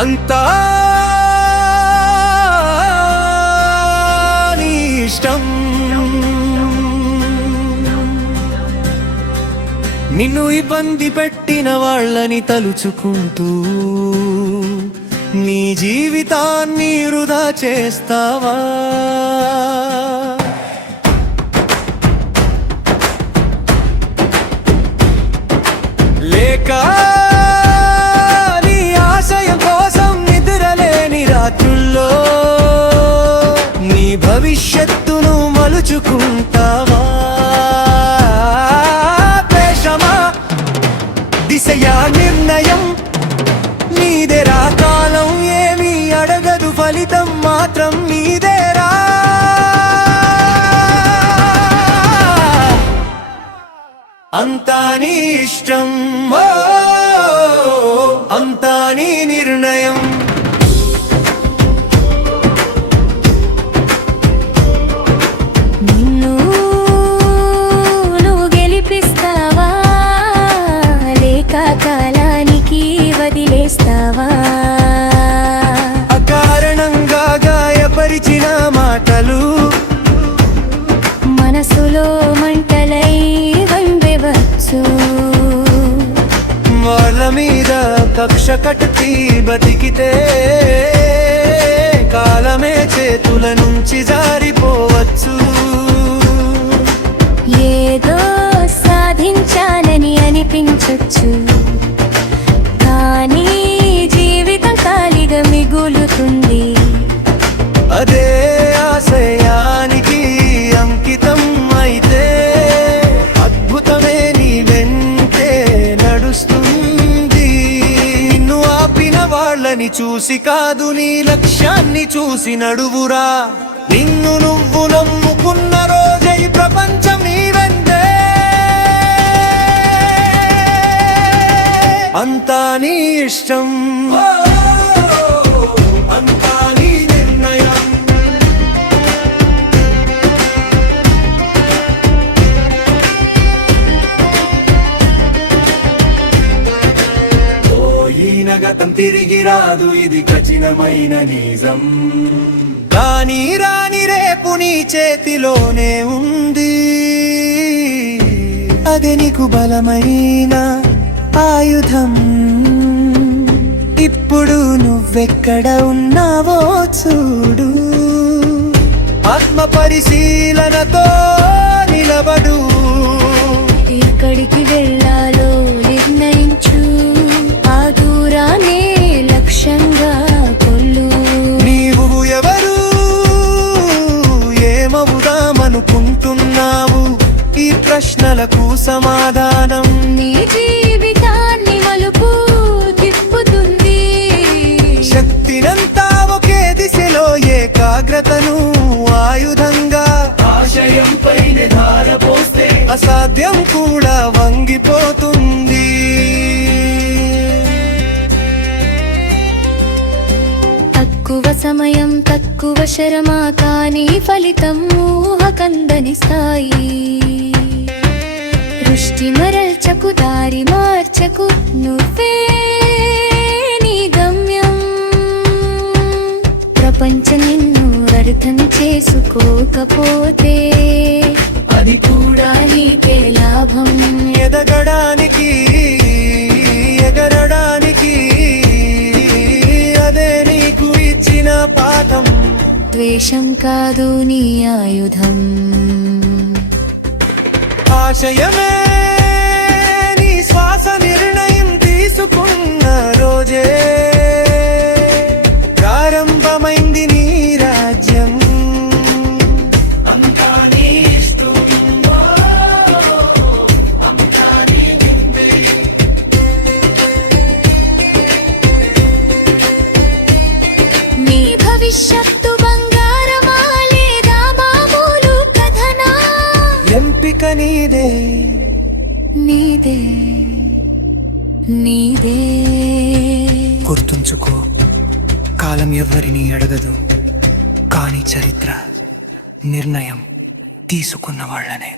అంతా నీ ఇష్టం. నిన్ను ఇబ్బంది పెట్టిన వాళ్ళని తలుచుకుంటూ నీ జీవితాన్ని వృధా చేస్తావా? లేక నీ ఆశయం కోసం నిద్రలేని రాత్రుల్లో నీ భవిష్యత్తును మలుచుకుంటావా? పేషమా దిశయా నిర్ణయం నీదేరా, కాలం ఏమీ అడగదు, ఫలితం మాత్రం నీదేరా. అంతా నీ ఇష్టం, అంతా నీ నిర్ణయం. నువ్వు గెలిపిస్తావా లేక కాలానికి వదిలేస్తావా? అకారణంగా గాయపరిచిన మాటలు మనసులో మంటలై వండవచ్చు. వాళ్ళ మీద కక్ష కట్టి బతికితే కాలమే చేతుల నుంచి జారిపోవచ్చు. ఏదో సాధించాలని అనిపించొచ్చు, కానీ జీవితం ఖాళీగా మిగులుతుంది. అదే ఆశయానికి అంకితం అయితే అద్భుతమే నీ వెంటే నడుస్తుంది. నిన్ను ఆపిన వాళ్ళని చూసి కాదు, నీ లక్ష్యాన్ని చూసి నడువురా. నిన్ను నువ్వు నమ్ముకున్న రోజై ప్రపంచం నీ వెంటే. అంతా నీ ఇష్టం, అంతా నీ నిర్ణయం. పోయిన గతం తిరిగి రాదు, ఇది కఠినమైన నిజం. కానీ రాని రేపు నీ చేతిలోనే ఉంది, అదే నీకు బలమైన ఆయుధం. ఇప్పుడు నువ్వెక్కడ ఉన్నావో చూడు, ఆత్మ పరిశీలనతో నిలబడు. ఎక్కడికి వెళ్ళాలో నిర్ణయించు, ఆ దూరాన్ని లక్ష్యంగా కొల్లు. నీవు ఎవరు, ఏమవుదామనుకుంటున్నావు? ఈ ప్రశ్నలకు సమాధానం నీ జీవితాన్ని మలుపు తిప్పుతుంది. శక్తినంతా ఒకే దిశలో, ఏకాగ్రతను ఆయుధంగా, ఆశయం పైన ధారపోస్తే అసాధ్యం కూడా వంగిపోతుంది. తక్కువ సమయం తక్కువ శ్రమ, కానీ ఫలితం ఊహకందని స్థాయి. దృష్టి మరల్చకు, దారి మార్చకు, నువ్వే నీ గమ్యం. ప్రపంచం నిన్ను అర్థం చేసుకోకపోతే అది కూడా నీకే లాభం. ఎదగడానికి ఎగరడానికి అదే నీకు ఇచ్చిన పాఠం. ద్వేషం కాదు నీ ఆయుధం, ఆశయమే నీ శ్వాస. నిర్ణయం తీసుకున్న రోజే ప్రారంభమైంది నీ రాజ్యం. అంతా నీ ఇష్టం, అంతా నీ విందే. నీ భవిష్యత్తు బంగారమా లేదా మామూలు కథనా? ఎంపిక నీదే, నీదే నీదే. గుర్తుంచుకో, కాలం ఎవ్వరిని అడగదు, కానీ చరిత్ర నిర్ణయం తీసుకున్న వాళ్ళనే.